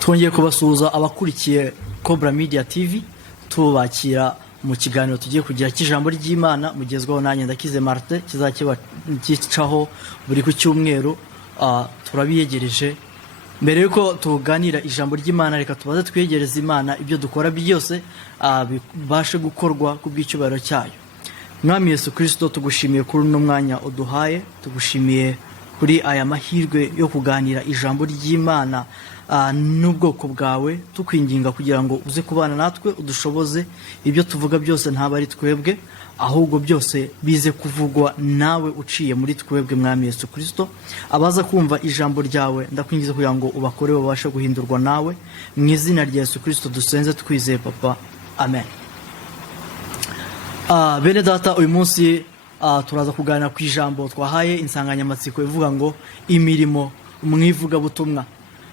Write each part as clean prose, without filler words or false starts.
twongeye kubasuhuza abakurikiye Cobra Media TV tubakira mu kiganiro tugiye kugira cy'ijambo ry'Imana mugezweho nanjye Ndakize Martin kizakiba gicaho buri ku cyumweru. Turabiyegereje mbere yuko tuganira ijambo ry'Imana, reka tubaze twiyegereza Imana ibyo dukora byose bibashe gukorwa ku bw'icyubahiro cyayo. Mwami Yesu Kristo, tugushimiye kuri uno mwanya uduhaye, tugushimiye kuri aya mahirwe yo kuganira ijambo ry'Imana n'ubwoko bwawe, tukwinginga kugira ngo uze kubana natwe, udushoboze ibyo tuvuga byose ntaba ari twebwe, ahubwo byose bize kuvugwa nawe uciye muri twebwe. Mwami Yesu Kristo, abaza kumva ijambo ryawe ndakwingiza kugira ngo ubakore babashe guhindurwa nawe, mu izina rya Yesu Kristo dusenze twizeye papa, amen. Bene data, uyu munsi turaza kuganira ku ijambo twahaye insanganyamatsiko ivuga ngo imirimo mu ivugabutumwa.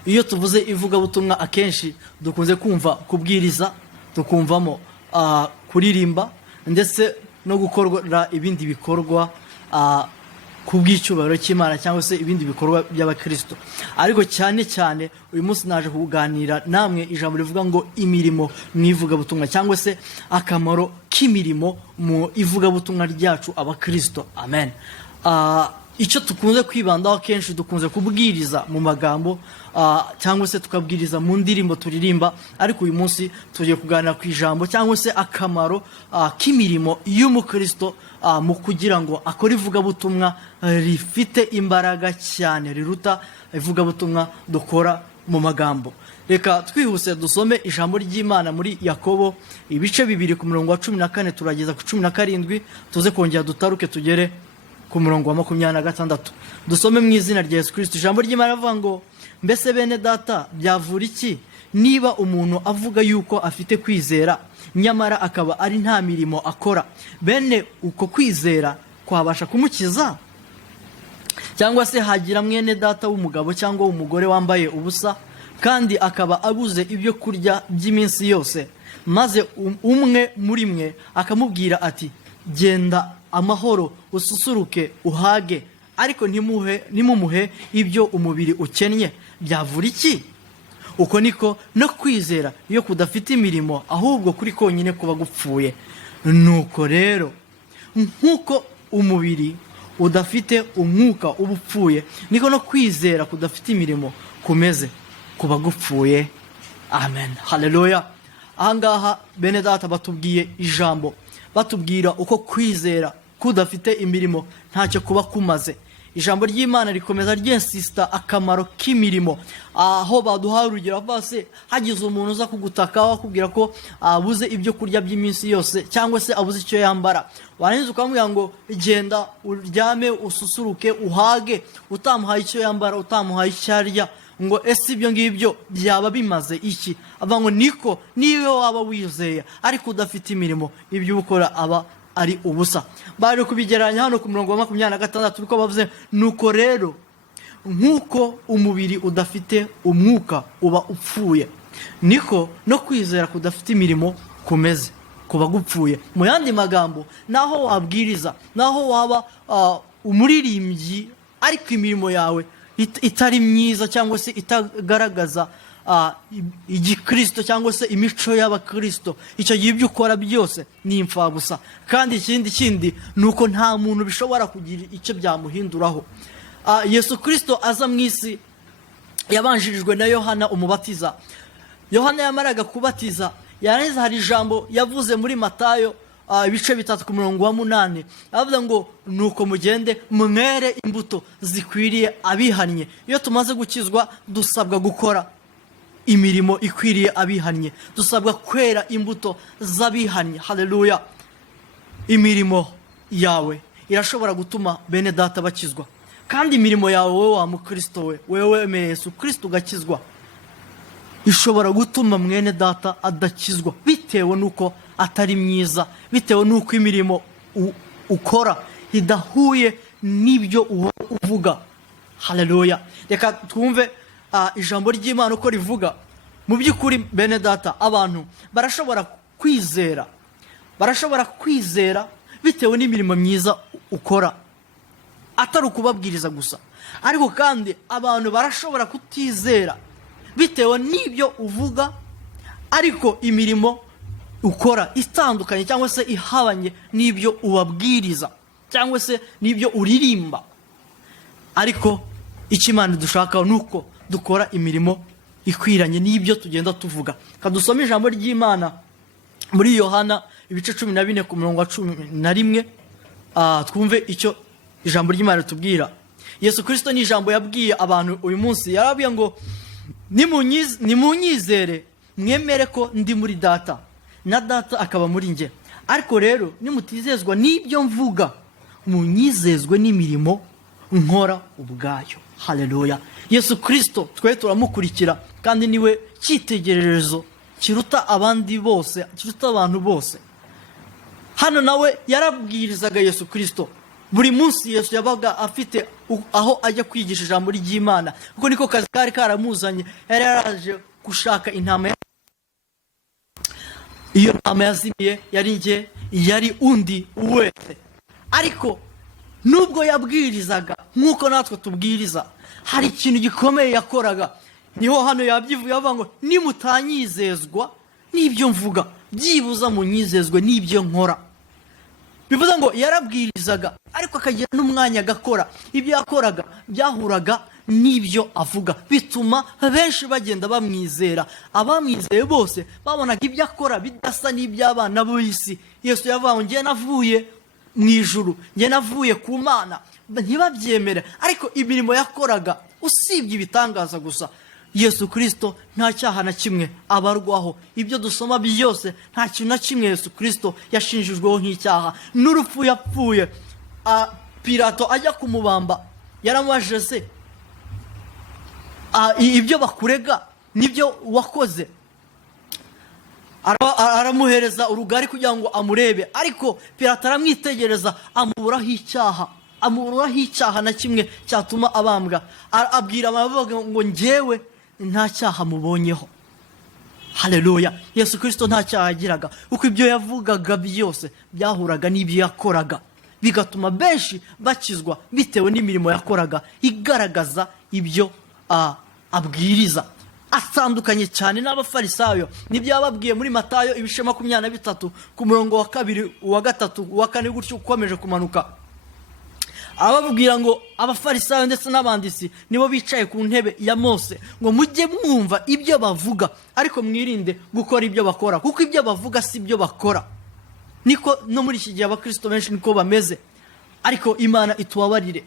Iyo tuvuze ivugabutumwa akenshi dukunze kumva kubwiriza, tukumvamo kuririmba ndetse no gukora ibindi bikorwa ku bw'icyubahiro cy'Imana cyangwa se ibindi bikorwa by'abakristo. Ariko cyane cyane uyu munsi naje kuganira namwe ijambo rivuga ngo imirimo mu ivugabutumwa cyangwa se akamaro k'imirimo mu ivugabutumwa ryacu abakristo. Amen. Icyo tukunze kwibandaho kenshi dukunze kubwiriza mu magambo cyangwa se tukabwiriza mu ndirimbo turirimba, ariko uyu munsi tugiye kuganira ku ijambo cyangwa se akamaro k'imirimo y'umukristo mu kugira ngo akore ivugabutumwa rifite imbaraga cyane riruta ivugabutumwa dukora mu magambo. Reka twihuse dusome ijambo ry'Imana muri Yakobo ibice 2 ku murongo wa 14 turageza ku 17, tuze kongera dutaruke tugere ku murongo wa 26. Dusome mu izina rya Yesu Kristo. Ijambo ry'Imana rivuga ngo, mbese bene data byavura iki niba umuntu avuga yuko afite kwizera nyamara akaba ari nta mirimo akora? Bene uko kwizera kwabasha kumukiza? Cyangwa se hagira mwene data w'umugabo cyangwa w'umugore wambaye ubusa kandi akaba abuze ibyo kurya by'iminsi yose, maze umwe muri mwe akamubwira ati, genda amahoro ususuruke uhage, ariko nimumuhe ibyo umubiri ukennye? Byavura iki? Uko niko no kwizera iyo kudafite imirimo, ahubwo kuri konyine kuba gupfuye. Nuko rero nk'uko umubiri udafite umwuka uba upfuye, niko no kwizera kudafite imirimo kumeze kuba gupfuye. Amen. Haleluya. Ahangaha bene data batubwiye ijambo, batubwira uko kwizera kudafite imirimo ntacyo kuba kumaze. Ijambo ry'Imana rikomeza ryensista akamaro k'imirimo, aho baduha urugero bose hagize umuntu uza kugutaka wakubwira ko abuze ibyo kurya by'iminsi yose cyangwa se abuze icyo yambara, warangiza ukamubwira ngo genda uryame ususuruke uhage, utamuhaye icyo yambara, utamuhaye icyo arya, ngo ese ibyo ngibyo byaba bimaze iki? Ava ngo niko niyo waba wizeye ariko udafite imirimo, ibyo ukora aba ari ubusa. Bari kubigeranya hano ku murongo wa 26 uko bavuze, nuko rero nk'uko umubiri udafite umwuka uba upfuye, niko no kwizera kudafite imirimo kumeze kuba gupfuye. Mu yandi magambo, naho wabwiriza, naho waba umuririmbyi, ariko imirimo yawe itari myiza cyangwa se itagaragaza igikristo cyangwa se imico y'abakristo, icyo gihe ibyo ukora byose ni imfabusa. Kandi ikindi nuko nta muntu bishobora kugira icyo byamuhinduraho. Yesu Kristo aza mu isi yabanjirijwe na Yohana umubatiza. Yohana yamaraga kubatiza, yarangiza hari ijambo yavuze muri Matayo ibice 3 ku murongo wa 8, avuga ngo nuko mugende mwere imbuto zikwiriye abihannye. Iyo tumaze gukizwa dusabwa gukora imirimo ikwiriye abihannye, dusabwa kwera imbuto z'abihannye. Haleluya. Imirimo yawe irashobora gutuma bene data bakizwa, kandi imirimo yawe wowe wa mukristo wewe wemeye Yesu Kristo ugakizwa ishobora gutuma mwene data adakizwa bitewe nuko atari myiza, bitewe nuko imirimo ukora idahuye n'ibyo uvuga. Haleluya. Reka twumve ijambo ry'Imana uko rivuga. Mu by'ukuri bene data, abantu barashobora kwizera bitewe n'imirimo myiza ukora, atari ukubabwiriza gusa. Ariko kandi abantu barashobora kutizera bitewe n'ibyo uvuga, ariko imirimo ukora itandukanye cyangwa se ihabanye n'ibyo ubabwiriza cyangwa se n'ibyo uririmba. Ariko icyo Imana dushakaho nuko dukora imirimo ikwiranye n'ibyo tugenda tuvuga. Kadusome ijambo ry'Imana muri Yohana ibice 14 ku murongo wa 11, twumve icyo ijambo ry'Imana tubwira. Yesu Kristo ni ijambo yabwiye abantu uyu munsi, yarabwiye ngo nimunyizere mwemere ko ndi muri Data na Data akaba muri nge. Ariko rero nimutizezwa n'ibyo mvuga, munyizezwe n'imirimo nkora ubwayo. Haleluya. Yesu Kristo twe turamukurikira kandi niwe cyitegererezo kiruta abandi bose, kiruta abantu bose. Hano nawe yarabwirizaga Yesu Kristo. Buri munsi Yesu yabaga afite aho ajya kwigisha ijambo ry'Imana, kuko niko kazi kari karamuzanye. Yari yaraje gushaka intama. Iyo ntama yazimiye yari nge, yari undi wese. Ariko nubwo yabwirizaga nk'uko natwe tubwiriza, hari ikintu gikomeye yakoraga. Niho hano yabyivuye avuga ngo nimutanyizezwa n'ibyo mvuga, byibuza munyizezwe n'ibyo nkora. Bivuze ngo yarabwirizaga ariko akagira n'umwanya agakora. Ibyo yakoraga byahuraga n'ibyo avuga, bituma benshi bagenda bamwizera. Abamwizeye bose babonaga ibyo akora bidasa n'iby'abana b'isi. Yesu yavuga ngo njye navuye mu ijuru, njye navuye ku Mana. Ntibabyemere, ariko imirimo yakoraga usibye ibitangaza gusa. Yesu Kristo nta cyaha na kimwe abarwaho. Ibyo dusoma byose nta kintu na kimwe Yesu Kristo yashinjijweho nk'icyaha. N'urupfu yapfuye, Pilato ajya kumubamba yaramubajije se, ibyo bakurega nibyo wakoze? Aramuhereza urugari kugira ngo amurebe, ariko Pilato aramwitegereza amuburaho icyaha na kimwe cyatuma abambwa. Abwira abavuga ngo njyewe nta cyaha mubonyeho. Haleluya. Yesu Kristo nta cyaha yagiraga, kuko ibyo yavugaga byose byahuraga n'ibyo yakoraga, bigatuma benshi bakizwa bitewe n'imirimo yakoraga igaragaza ibyo abwiriza. Atandukanye cyane n'abafarisayo. Nibyo yababwiye muri Matayo ibice 23 ku murongo wa 2, wa 3, wa 4 gutyo ukomeje kumanuka. Ababwira ngo abafarisayo ndetse n'abandisi nibo bicaye ku ntebe ya Mose, ngo mujye mwumva ibyo bavuga ariko mwirinde gukora ibyo bakora, kuko ibyo bavuga si ibyo bakora. Niko no muri iki gihe abakristo benshi niko bameze. Ariko Imana itubabarire,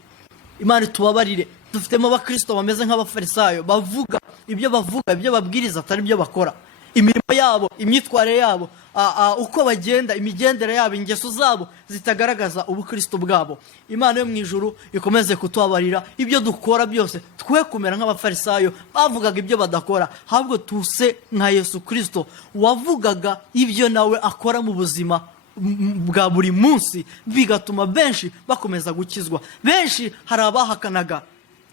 dufitemo abakristo bameze nk'abafarisayo, bavuga ibyo babwiriza atari ibyo bakora. Imirimo yabo, imyitwarire yabo, uko bagenda, imigendere yabo, ingeso zabo zitagaragaza ubukristo bwabo. Imana yo mu ijuru ikomeze kutubabarira. Ibyo dukora byose twe kumera nk'abafarisayo bavugaga ibyo badakora, ahubwo tuse nka Yesu Kristo wavugaga ibyo nawe akora mu buzima bwa buri munsi, bigatuma benshi bakomeza gukizwa. Benshi hari abahakanaga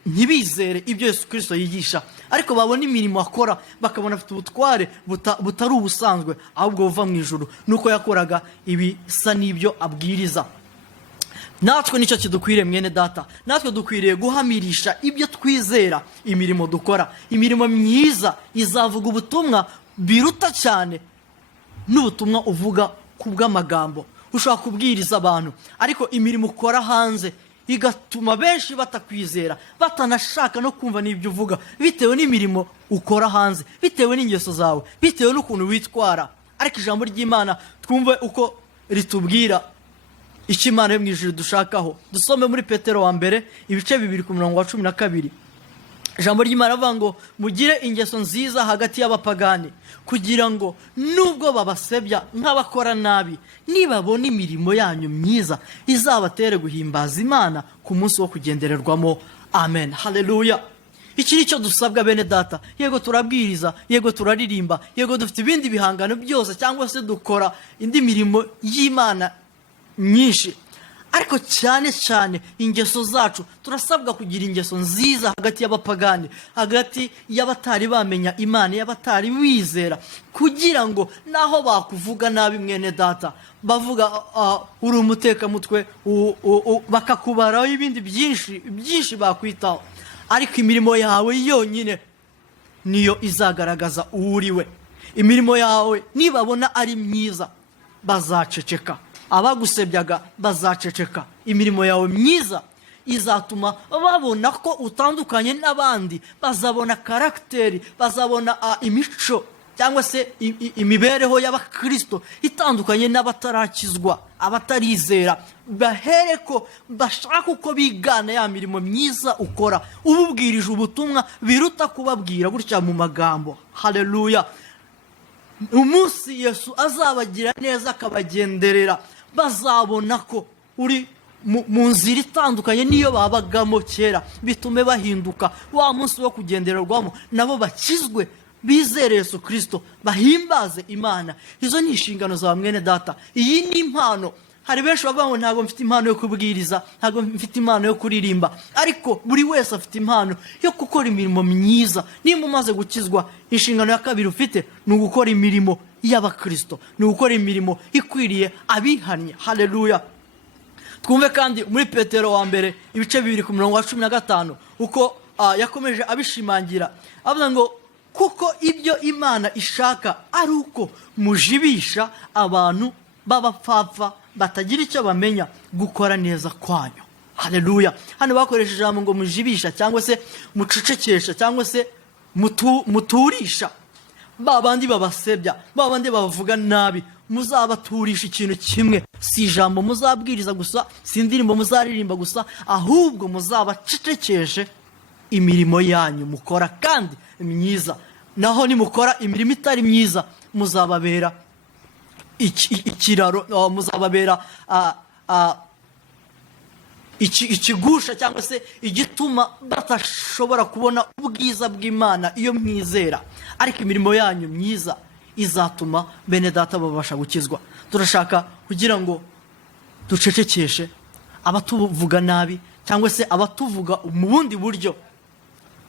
ntibizere ibyo Yesu Kristo yigisha, ariko babona imirimo akora bakabona afite ubutware butari ubusanzwe, ahubwo buva mu ijuru. Nuko yakoraga ibisa n'ibyo abwiriza. Natwe nicyo kidukwiriye mwene data. Natwe dukwiriye guhamirisha ibyo twizera, imirimo dukora. Imirimo myiza izavuga ubutumwa biruta cyane n'ubutumwa uvuga ku bw'amagambo. Ushobora kubwiriza abantu, ariko imirimo ukora hanze igatuma benshi batakwizera, batanashaka no kumva n'ibyo uvuga, bitewe n'imirimo ukora hanze, bitewe n'ingeso zawe, bitewe n'ukuntu witwara. Ariko ijambo ry'Imana twumve uko ritubwira icyo Imana yo mu ijuru dushakaho. Dusome muri Petero wa mbere ibice 2 ku murongo wa 12. Ijambo ry'Imana avuga ngo mugire ingeso nziza hagati y'abapagani, kugira ngo nubwo babasebya nk'abakora nabi, nibabona imirimo yanyu myiza izabatere guhimbaza Imana ku munsi wo kugendererwamo. Amen. Haleluya. Iki nicyo dusabwa bene data. Yego turabwiriza, yego turaririmba, yego dufite ibindi bihangano byose, cyangwa se dukora indi mirimo y'Imana nyinshi, ariko cyane cyane ingeso zacu turasabwa kugira ingeso nziza hagati y'abapagani, hagati y'abatari bamenya Imana, y'abatari bizera, kugira ngo naho bakuvuga nabi mwene data, bavuga uri umutekamutwe, bakakubaraho ibindi byinshi bakwitaho, ariko imirimo yawe yonyine niyo izagaragaza uwo uri we. Imirimo yawe nibabona ari myiza bazaceceka, abagusebyaga bazaceceka. Imirimo yawe myiza izatuma babona ko utandukanye n'abandi, bazabona karagiteri, bazabona imico cyangwa se imibereho y'abakristo itandukanye n'abatarakizwa, abatarizera. Bahere ko bashaka uko bigana ya mirimo myiza ukora, ububwirije ubutumwa biruta kubabwira gutya mu magambo. Haleluya! Umunsi Yesu azabagira neza akabagenderera, bazabona ko uri mu nzira itandukanye niyo babagamo kera, bitume bahinduka. Wa munsi wo kugendererwamo nabo bakizwe, bizere Yesu Kristo, bahimbaze Imana. Izo ni inshingano za mwene data. Iyi ni impano. Hari benshi bavuga ngo ntabwo mfite impano yo kubwiriza, ntabwo mfite impano yo kuririmba, ariko buri wese afite impano yo gukora imirimo myiza. Nimba umaze gukizwa, inshingano ya kabiri ufite ni ugukora imirimo y'abakristo, ni ugukora imirimo ikwiriye abihannye. Haleluya! Twumve kandi muri Petero wa mbere ibice 2:15 uko yakomeje abishimangira, avuga ngo kuko ibyo Imana ishaka ari uko mujibisha abantu b'abapfapfa batagira icyo bamenya gukora neza kwanyu. Haleluya! Hano bakoresheje ijambo ngo mujibisha cyangwa se mucecekesha cyangwa se muturisha babandi babasebya, babandi bavuga nabi. Muzabaturisha ikintu kimwe, si ijambo muzabwiriza gusa, si indirimbo muzaririmba gusa, ahubwo muzabacecekeshe imirimo yanyu mukora kandi myiza. Naho nimukora imirimo itari myiza, muzababera ikiraro, muzababera ikigusha cyangwa se igituma batashobora kubona ubwiza bw'Imana iyo mwizera. Ariko imirimo yanyu myiza izatuma bene data babasha gukizwa. Turashaka kugira ngo ducecekeshe abatuvuga nabi cyangwa se abatuvuga mu bundi buryo,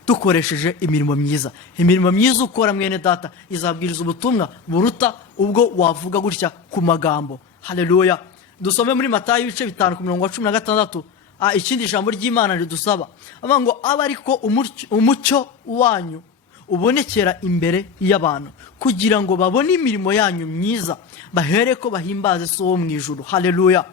dukoresheje imirimo myiza. Imirimo myiza ukora mwene data izabwiriza ubutumwa buruta ubwo wavuga gutya ku magambo. Haleluya! Dusome muri Matayo ibice 5:16 ikindi ijambo ry'Imana ridusaba, avuga ngo abe ariko umucyo wanyu ubonekera imbere y'abantu, kugira ngo babone imirimo yanyu myiza, bahere ko bahimbaze So wo mu ijuru. Haleluya!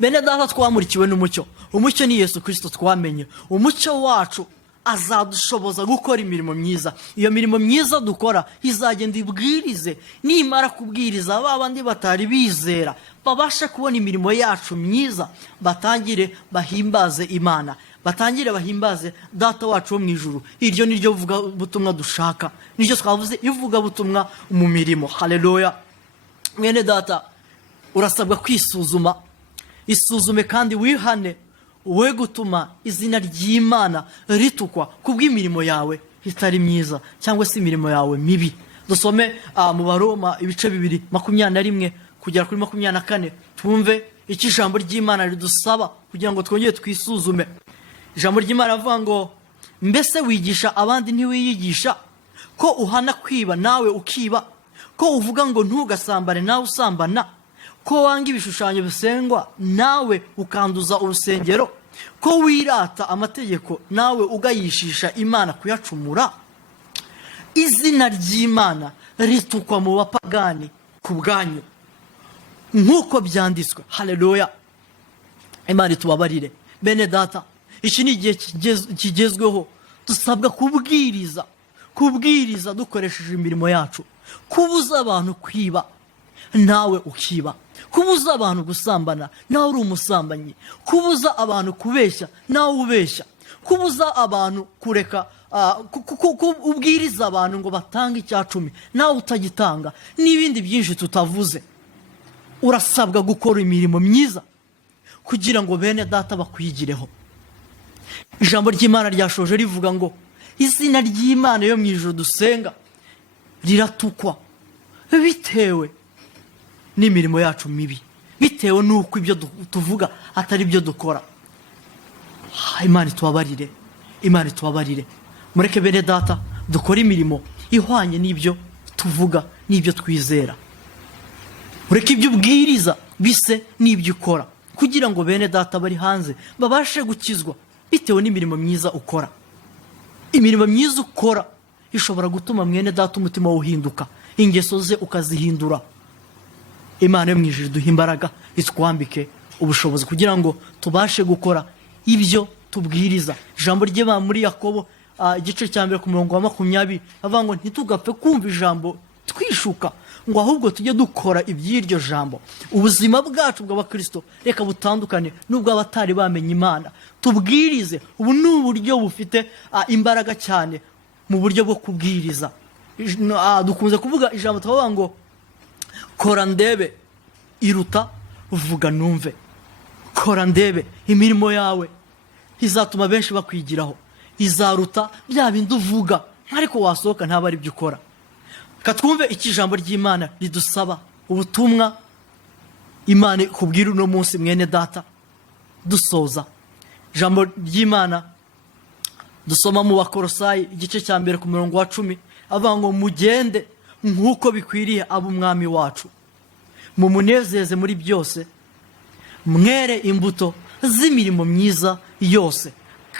Bene data, twamurikiwe n'umucyo. Umucyo ni Yesu Kristo twamenye. Umucyo wacu azadushoboza gukora imirimo myiza. Iyo mirimo myiza dukora izagenda ibwirize. Nimara kubwiriza, babandi batari bizera babashe kubona imirimo yacu myiza, batangire bahimbaze Imana, batangire bahimbaze Data wacu wo mu ijuru. Iryo ni ryo vuga butumwa dushaka, niryo twavuze ivuga butumwa mu mirimo. Haleluya! Mwene data, urasabwa kwisuzuma. Isuzume kandi wihane, we gutuma izina ry'Imana ritukwa kubw'imirimo yawe itari myiza cyangwa se imirimo yawe mibi. Dusome mu Baroma ibice 2:21 kugera kuri 24, twumve iki ijambo ry'Imana ridusaba kugira ngo twongere twisuzume. Ijambo ry'Imana rivuga ngo, mbese wigisha abandi ntiwiyigisha? Ko uhana kwiba nawe ukiba? Ko uvuga ngo ntugasambane nawe usambana? Ko wanga ibishushanyo bisengwa nawe ukanduza urusengero? Ko wirata amategeko nawe ugayishisha Imana kuyacumura? Izina ry'Imana ritukwa mu bapagani ku bwanyu, nk'uko byanditswe. Haleluya! Imana itubabarire. Bene data, iki ni igihe kigezweho. Dusabwa kubwiriza dukoresheje imirimo yacu, kubuza abantu kwiba nawe ukiba, kubuza abantu gusambana nawe uri umusambanyi, kubuza abantu kubeshya nawe ubeshya, kubuza abantu kureka ubwiriza abantu ngo batange icyacumi nawe utagitanga, n'ibindi byinshi tutavuze. Urasabwa gukora imirimo myiza kugira ngo bene data bakwigireho. Ijambo ry'Imana ryashoje rivuga ngo izina ry'Imana yo mu ijuru dusenga riratukwa bitewe n'imirimo yacu mibi, bitewe n'uko ibyo tuvuga atari byo dukora. Imana itubabarire, Imana itubabarire. Mureke bene data dukora imirimo ihwanye n'ibyo tuvuga n'ibyo twizera. Mureke ibyo ubwiriza bise n'ibyo ukora, kugira ngo bene data bari hanze babashe gukizwa bitewe n'imirimo myiza ukora. Imirimo myiza ukora ishobora gutuma mwene data umutima uhinduka, ingeso ze ukazihindura. Imana yo mu ijuru duha imbaraga, itwambike ubushobozi kugira ngo tubashe gukora ibyo tubwiriza. Ijambo ry'Imana muri Yakobo igice cya mbere ku murongo wa 20 avuga ngo ntitugapfe kumva ijambo twishuka, ngo ahubwo tujye dukora iby'iryo jambo. Ubuzima bwacu bw'abakristo reka butandukane nubwo abatari bamenye Imana. Tubwirize. Ubu ni uburyo bufite imbaraga cyane mu buryo bwo kubwiriza. Dukunze kuvuga ijambo tuvuga ngo kora ndebe iruta uvuga numve. Kora ndebe, imirimo yawe izatuma benshi bakwigiraho, izaruta bya bindi uvuga ariko wasohoka ntaba ari byo ukora. Katwumve iki ijambo ry'Imana ridusaba, ubutumwa Imana kubwira uno munsi mwene data dusoza. Ijambo ry'Imana dusoma mu Bakolosayi igice cya 1 ku murongo wa 10 avuga ngo mugende nk'uko bikwiriye ab'umwami wacu, mumunezeze muri byose, mwere imbuto z'imirimo myiza yose,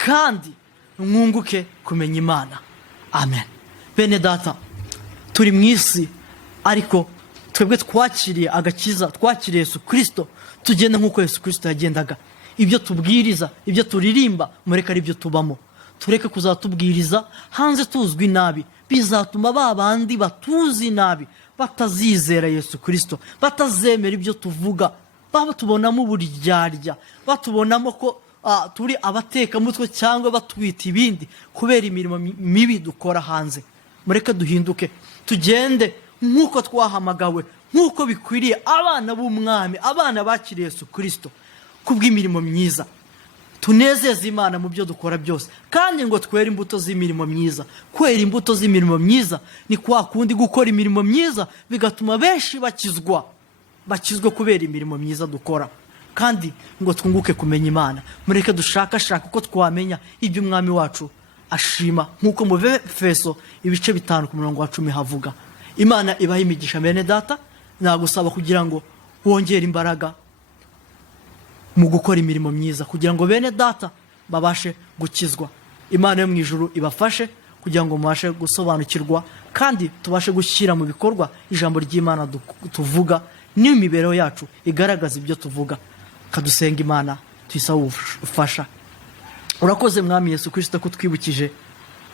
kandi mwunguke kumenya Imana. Amen. Bene data, turi mu isi ariko twebwe twakiriye agakiza, twakiriye Yesu Kristo, tugenda nk'uko Yesu Kristo yagendaga. Ibyo tubwiriza, ibyo turirimba, mureka ari byo tubamo. Tureke kuzatubwiriza hanze tuzwi nabi, bizatuma babandi batuzi nabi batazizera Yesu Kristo, batazemera ibyo tuvuga, batubonamo uburyarya, batubonamo ko turi abateka mutwe cyangwa batwita ibindi kubera imirimo mibi dukora hanze. Mureke duhinduke, tugende nk'uko twahamagawe, nk'uko bikwiriye abana b'umwami, abana bakiriye Yesu Kristo, kubw'imirimo myiza. Tunezeze Imana mu byo dukora byose, kandi ngo twere imbuto z'imirimo myiza. Kwera imbuto z'imirimo myiza ni kwa kundi gukora imirimo myiza bigatuma benshi bakizwe kubera imirimo myiza dukora, kandi ngo twunguke kumenya Imana. Mureke dushakashaka uko twamenya ibyo umwami wacu ashima, nk'uko mu Efeso ibice 5 ku murongo wa 10 havuga. Imana ibaha imigisha bene data. Nagusaba kugira ngo wongere imbaraga mu gukora imirimo myiza kugira ngo bene data babashe gukizwa. Imana yo mu ijuru ibafashe kugira ngo mubashe gusobanukirwa kandi tubashe gushyira mu bikorwa ijambo ry'Imana tuvuga, n'imibereho yacu igaragaza ibyo tuvuga. Kadusenga Imana tuyisaba ubufasha. Urakoze mwami Yesu Kristo kutwibukije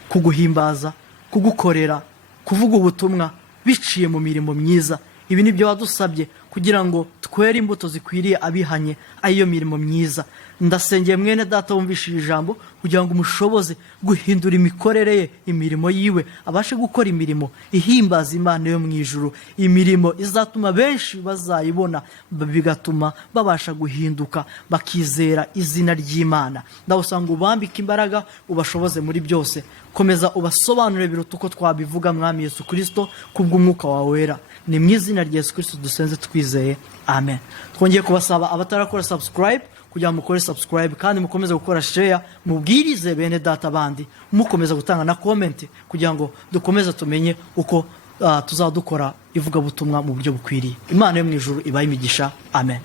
kuguhimbaza, kugukorera, kuvuga ubutumwa biciye mu mirimo myiza. Ibi nibyo wadusabye kugira ngo twere imbuto zikwiriye abihanye ayo mirimo myiza. Ndasengeye mwene data wumvishije ijambo kugira ngo umushoboze guhindura imikorere ye, imirimo yiwe, abashe gukora imirimo ihimbaza Imana yo mu ijuru, imirimo izatuma benshi bazayibona, bigatuma babasha guhinduka bakizera izina ry'Imana. Ndawusanga ubambike imbaraga, ubashoboze muri byose. Komeza ubasobanurire biruta uko twabivuga mwami Yesu Kristo, kubw'umwuka wawe wera. Ni mu izina rya Yesu Kristo dusenze twizeye, amen. Twongeye kubasaba abatarakora subscribe kugira ngo mukore subscribe, kandi mukomeze gukora share, mubwirize bene data bandi, mukomeza gutanga na comment kugira ngo dukomeze tumenye uko tuzadukora ivuga butumwa mu buryo bukwiriye. Imana yo mu ijuru ibahe imigisha, amen.